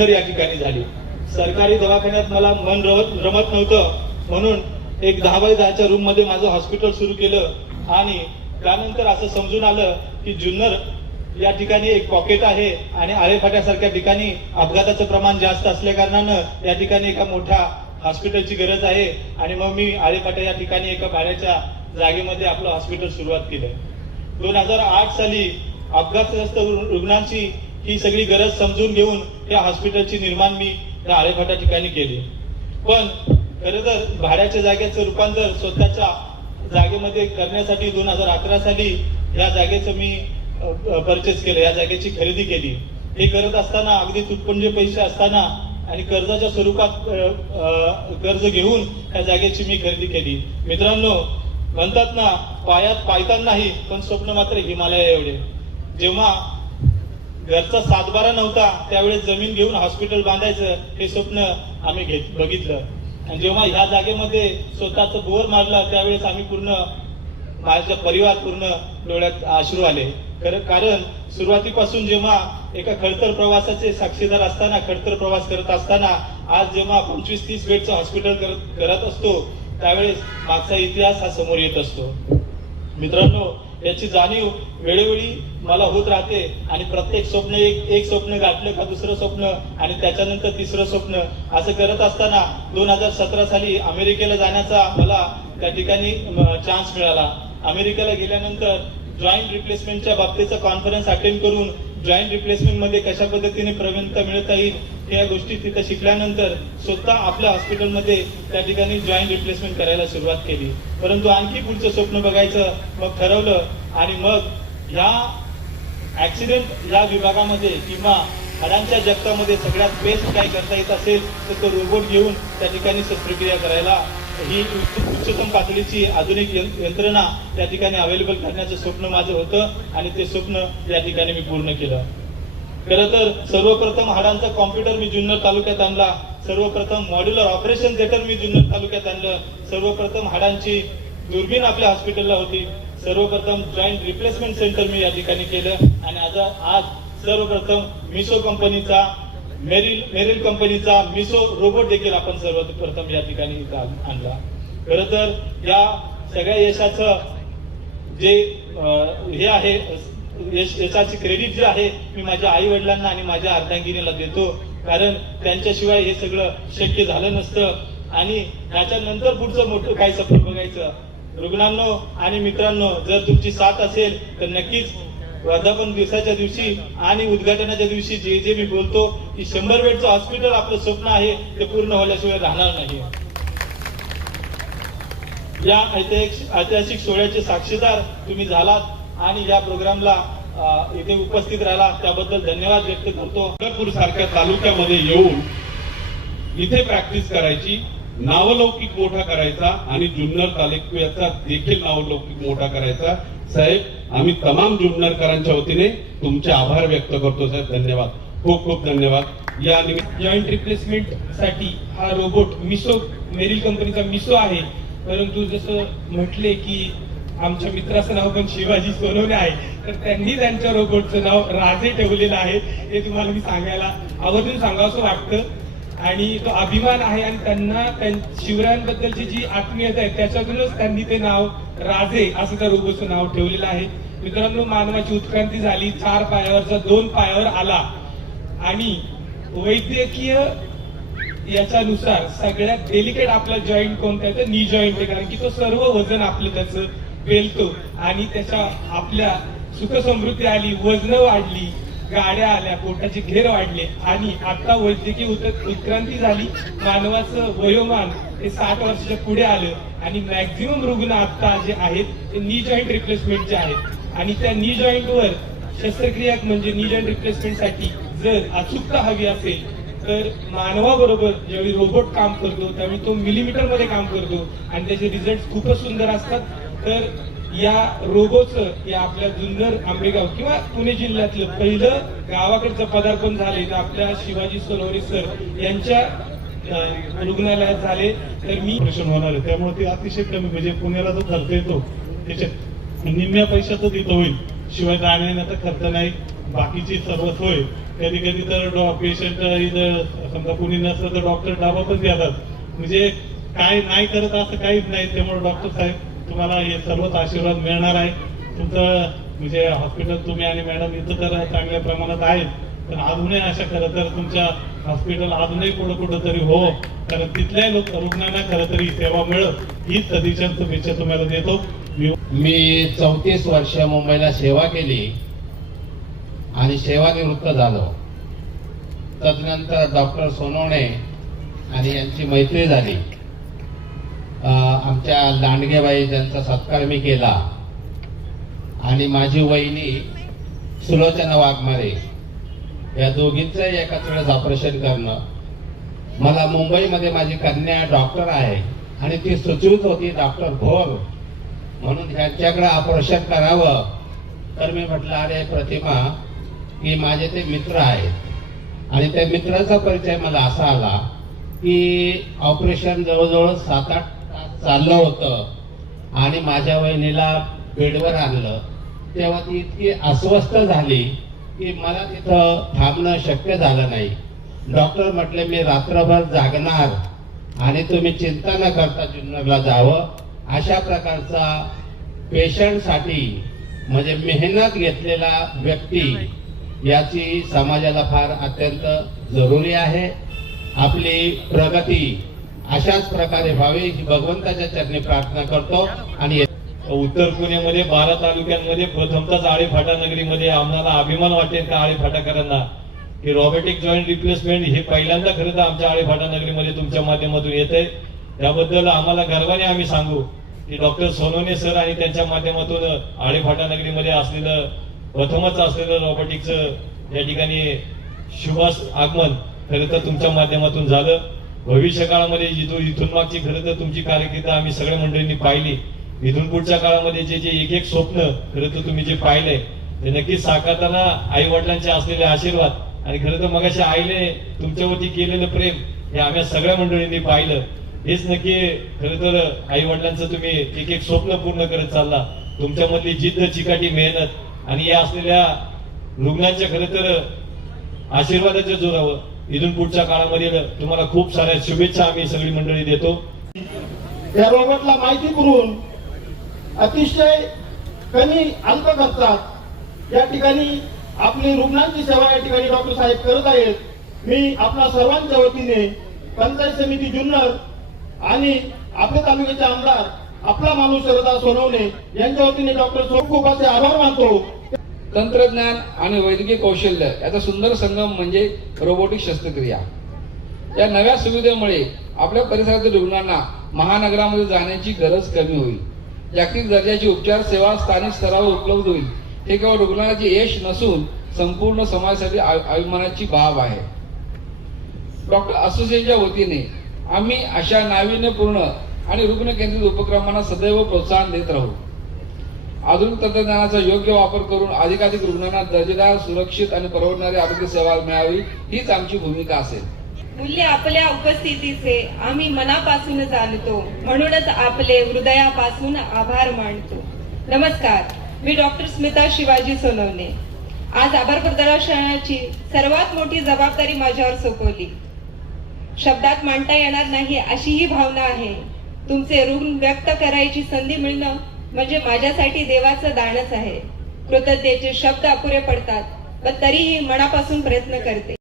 जुन्नर या ठिकाणी झाली। सरकारी दवाखान्यात मला मन रमत नव्हतं म्हणून एक 10x10च्या रूम मध्ये माझं हॉस्पिटल सुरू केलं आणि त्यानंतर असं समजून आलं की जुन्नर या ठिकाणी एक पॉकेट आहे आणि आळेफाट्यासारख्या ठिकाणी अपघाताचं प्रमाण जास्त असल्या कारणानं या ठिकाणी एका मोठ्या हॉस्पिटलची गरज आहे आणि मग मी आळेफाट्या या ठिकाणी एका भाड्याच्या जागेमध्ये आपलं हॉस्पिटल सुरुवात केलं। 2008 साली अपघातग्रस्त रुग्णांची ही सगळी गरज समजून घेऊन या हॉस्पिटलची निर्माण मी या आळेफाट्या ठिकाणी केली। पण खरं तर भाड्याच्या जागेचं रूपांतर स्वतःच्या जागेमध्ये करण्यासाठी 2011 साली या जागेचं मी परचेस केलं, या जागेची खरेदी केली। हे करत असताना अगदी तुटपुंजे पैसे असताना आणि कर्जाच्या स्वरूपात कर्ज घेऊन या जागेची मी खरेदी केली। मित्रांनो, म्हणतात ना, पायात पायतान नाही पण स्वप्न मात्र हिमालया एवढे। जेव्हा घरचा सातबारा नव्हता त्यावेळेस जमीन घेऊन हॉस्पिटल बांधायचं हे स्वप्न आम्ही बघितलं आणि जेव्हा ह्या जागेमध्ये स्वतःचं बोर मारलं त्यावेळेस आम्ही पूर्ण, माझा परिवार पूर्ण डोळ्यात अश्रू आले। कारण सुरुवातीपासून जेव्हा एका खडतर प्रवासाचे साक्षीदार असताना, खडतर प्रवास करत असताना आज जेव्हा 25-30 बेडचं हॉस्पिटल करत असतो त्यावेळेस मागचा इतिहास हा समोर येत असतो। मित्रांनो, याची जाणीव वेळोवेळी मला होत राहते आणि प्रत्येक स्वप्न एक स्वप्न गाठलं का दुसरं स्वप्न आणि त्याच्यानंतर तिसरं स्वप्न असं करत असताना 2017 साली अमेरिकेला जाण्याचा मला त्या ठिकाणी चान्स मिळाला। अमेरिकेला गेल्यानंतर जॉईंट रिप्लेसमेंटच्या बाबतीचा कॉन्फरन्स अटेंड करून जॉईंट रिप्लेसमेंट मध्ये कशा पद्धतीने प्रवीणता मिळवता येईल या गोष्टी तिथे शिकल्यानंतर स्वतः आपल्या हॉस्पिटलमध्ये त्या ठिकाणी जॉईंट रिप्लेसमेंट करायला सुरुवात केली। परंतु आणखी पुढचं स्वप्न बघायचं मग ठरवलं आणि मग ह्या ऍक्सिडेंट या विभागामध्ये किंवा हाडांच्या जगतामध्ये सगळ्यात बेस्ट काय करता येत असेल तर तो रोबोट घेऊन त्या ठिकाणी शस्त्रक्रिया करायला ही उच्चतम पातळीची आधुनिक यंत्रणा त्या ठिकाणी अवेलेबल करण्याचं स्वप्न माझं होतं आणि ते स्वप्न या ठिकाणी मी पूर्ण केलं। खरं तर सर्वप्रथम हाडांचा कॉम्प्युटर मी जुन्नर तालुक्यात आणला, सर्वप्रथम मॉड्युलर ऑपरेशन थिएटर मी जुन्नर तालुक्यात आणलं, सर्वप्रथम हाडांची दुर्बीण आपल्या हॉस्पिटलला होती, सर्वप्रथम जॉईंट रिप्लेसमेंट सेंटर मी या ठिकाणी केलं आणि आज सर्वप्रथम मिसो कंपनीचा मेरिल कंपनीचा मिसो रोबोट देखील आपण सर्वप्रथम या ठिकाणी आणला। खरं तर या सगळ्या यशाचं जे हे आहे, यशाची क्रेडिट जे आहे मी माझ्या आई वडिलांना आणि माझ्या अर्धांगिनीला देतो, कारण त्यांच्याशिवाय हे सगळं शक्य झालं नसतं आणि त्याच्यानंतर पुढचं मोठं काही स्वप्न बघायचं। रुग्णांनो आणि मित्रांनो, जर तुमची साथ असेल तर नक्कीच वर्धापन दिवसाच्या दिवशी आणि उद्घाटनाच्या दिवशी जे मी बोलतो की 100 बेडचं हॉस्पिटल आपलं स्वप्न आहे ते पूर्ण होण्याशिवाय राहणार नाही। या ऐतिहासिक सोहळ्याचे साक्षीदार तुम्ही झालात आणि या प्रोग्रामला इथे उपस्थित राहिला त्याबद्दल धन्यवाद व्यक्त करतो। पंढरपूर सारख्या तालुक्यामध्ये येऊन इथे प्रॅक्टिस करायची, नावलौकिक मोठा करायचा आणि जुन्नर तालुक्याचा देखील नावलौकिक मोठा करायचा। साहेब, आम्ही तमाम जुन्नरकरांच्या वतीने तुमचे आभार व्यक्त करतो साहेब, धन्यवाद, खूप खूप धन्यवाद। या जॉईंट रिप्लेसमेंट साठी हा रोबोट मिसो, मेरिल कंपनीचा मिसो आहे, परंतु जसं म्हटले की आमच्या मित्राचं नाव पण शिवाजी सोनवणे आहे, तर त्यांनी त्यांच्या रोबोटचं नाव राजे ठेवलेलं आहे। हे तुम्हाला मी सांगायला आवर्जून सांगावंसं वाटतं आणि तो अभिमान आहे आणि त्यांना शिवरायांबद्दलची जी आत्मीयता आहे त्याच्यातूनच त्यांनी ते नाव राजे असं त्या रोबोटचं नाव ठेवलेलं आहे। मित्रांनो, मानवाची उत्क्रांती झाली, 4 पायावरचा 2 पायावर आला आणि वैद्यकीय याच्यानुसार सगळ्यात डेलिकेट आपला जॉईंट कोणता आहे तर नी जॉईंट आहे, कारण की तो सर्व वजन आपलं त्याचं पेलतो आणि त्याच्या आपल्या सुखसमृद्धी आली, वजन वाढली, गाड्या आल्या, पोटाचे घेर वाढले आणि आता वैद्यकीय उत्क्रांती झाली, मानवाचं वयोमान हे 60 वर्षाच्या पुढे आलं आणि मॅक्झिमम रुग्ण आता जे आहेत ते नी जॉईंट रिप्लेसमेंटचे आहेत आणि त्या नी जॉईंट वर शस्त्रक्रिया म्हणजे नी जॉईंट रिप्लेसमेंटसाठी जर अचूकता हवी असेल तर मानवाबरोबर ज्यावेळी रोबोट काम करतो त्यावेळी तो मिलीमीटर मध्ये काम करतो आणि त्याचे रिझल्ट खूपच सुंदर असतात। तर या रोबोटचं या आपल्या जुन्नर, आंबेगाव किंवा पुणे जिल्ह्यातलं पहिलं गावाकडचं पदार्पण झाले तर आपल्या शिवाजी सोनवणे सर यांच्या रुग्णालयात झाले, तर मी ऑपरेशन होणार आहे त्यामुळे ते अतिशय कमी, म्हणजे पुण्याला जो खर्च येतो त्याच्यात निम्म्या पैशातच इथं होईल, शिवाय जाण्याचा खर्च नाही, बाकीची सर्व सोय कधी कधी तर पेशंट इथं समजा कुणी नसलं तर डॉक्टर डाबा पण देतात. म्हणजे काय नाही करत असं काहीच नाही. त्यामुळे डॉक्टर साहेब तुम्हाला हे सर्वच आशीर्वाद मिळणार आहे. तुमचं म्हणजे हॉस्पिटल तुम्ही आणि मॅडम इथं तर चांगल्या प्रमाणात आहेत, पण अजूनही अशा खरं तर तुमच्या हॉस्पिटल अजूनही कुठं तरी हो, कारण तिथल्या रुग्णांना खरं तरी सेवा मिळत हीच सदिच्छा शुभेच्छा तुम्हाला देतो. मी 34 वर्ष मुंबईला सेवा केली आणि सेवानिवृत्त झालो. तदनंतर डॉक्टर सोनवणे आणि यांची मैत्री झाली. आमच्या लांडगेबाई ज्यांचा सत्कार मी केला आणि माझी वहिनी सुलोचना वाघमारे या दोघींचं एकाच वेळेस ऑपरेशन करणं. मला मुंबईमध्ये माझी कन्या डॉक्टर आहे आणि ती सुचवित होती डॉक्टर भोर म्हणून ह्यांच्याकडे ऑपरेशन करावं. तर मी म्हटलं अरे प्रतिमा की माझे ते मित्र आहेत आणि त्या मित्राचा परिचय मला असा आला की ऑपरेशन जवळजवळ 7-8 तास चाललं होतं आणि माझ्या वहिनीला बेडवर आणलं. तेव्हा ती इतकी अस्वस्थ झाली की मला तिथं थांबणं शक्य झालं नाही. डॉक्टर म्हटले मी रात्रभर जागणार आणि तुम्ही चिंता न करता जुन्नरला जावं. अशा प्रकारचा पेशंटसाठी म्हणजे मेहनत घेतलेला व्यक्ती याची समाजाला फार अत्यंत जरुरी आहे. आपली प्रगती अशाच प्रकारे व्हावी ही भगवंताच्या चरणी प्रार्थना करतो. आणि उत्तर पुण्यामध्ये 12 तालुक्यांमध्ये प्रथमतः आळेफाटा नगरीमध्ये आम्हाला अभिमान वाटेल का आळेफाटाकरांना की रोबोटिक जॉईंट रिप्लेसमेंट हे पहिल्यांदा खरं तर आमच्या आळेफाटा नगरीमध्ये तुमच्या माध्यमातून येत आहे. त्याबद्दल आम्हाला गर्वाने आम्ही सांगू की डॉक्टर सोनवणे सर आणि त्यांच्या माध्यमातून आळेफाटा नगरीमध्ये असलेलं प्रथमच असलेलं रोबोटिक्सचं या ठिकाणी शुभ आगमन खरं तर तुमच्या माध्यमातून झालं. भविष्य काळामध्ये इथून मागची खरं तर तुमची कारकीर्द आम्ही सगळ्या मंडळींनी पाहिली. इथून पुढच्या काळामध्ये जे एक स्वप्न खरं तर तुम्ही जे पाहिलंय ते नक्कीच साकारताना आई वडिलांचे असलेले आशीर्वाद आणि खरं तर मगाशी आईने तुमच्यावरती केलेलं प्रेम हे आम्ही सगळ्या मंडळींनी पाहिलं. हेच नक्की खरं तर आई वडिलांचं तुम्ही एक स्वप्न पूर्ण करत चालला. तुमच्यामधली जिद्द चिकाटी मेहनत आणि या असलेल्या रुग्णांच्या खरं तर आशीर्वादाच्या जोरावर इथून पुढच्या काळामध्ये तुम्हाला खूप साऱ्या शुभेच्छा आम्ही सगळी मंडळी देतो. या रोबोटला माहिती करून अतिशय कमी अल्प खर्चात या ठिकाणी आपली रुग्णांची सेवा या ठिकाणी डॉक्टर साहेब करत आहेत. मी आपल्या सर्वांच्या वतीने पंचायत समिती जुन्नर आणि आपल्या तालुक्याचे आमदार आपला माणूस शरदा सोनवणे यांच्या वतीने डॉक्टर खूप असे आभार मानतो. तंत्रज्ञान आणि वैद्यकीय कौशल्य याचा सुंदर संगम म्हणजे रोबोटिक शस्त्रक्रिया. या नव्या सुविधेमुळे आपल्या परिसरातील रुग्णांना महानगरामध्ये जाण्याची गरज कमी होईल. जागतिक दर्जाची उपचार सेवा स्थानिक स्तरावर उपलब्ध होईल. हे केवळ रुग्णाचे यश नसून संपूर्ण समाजासाठी अभिमानाची बाब आहे. डॉक्टर असोसिएशनच्या वतीने आम्ही अशा नाविन्यपूर्ण आणि रुग्ण केंद्रित उपक्रमांना सदैव प्रोत्साहन देत राहू. आधुनिक तंत्रज्ञानाचा योग्य वापर करून अधिकाधिक रुग्णांना दर्जेदार सुरक्षित आणि परवडणारी आरोग्य सेवा मिळावी हीच आमची भूमिका असेल. मूल्य आपल्या उपस्थितीचे आम्ही मनापासून जाणतो, म्हणूनच आपले हृदयापासून आभार मानतो. नमस्कार, मी डॉक्टर स्मिता शिवाजी सोनवणे. आज आभार प्रदर्शनाची सर्वात मोठी जबाबदारी माझ्यावर सोपवली. शब्दात मांडता येणार नाही अशी ही भावना आहे. तुमचे ऋण व्यक्त करायची संधी मिळणं म्हणजे माझ्यासाठी देवाचं दानच आहे. कृतज्ञतेचे शब्द अपुरे पडतात, पण तरीही मनापासून प्रयत्न करते.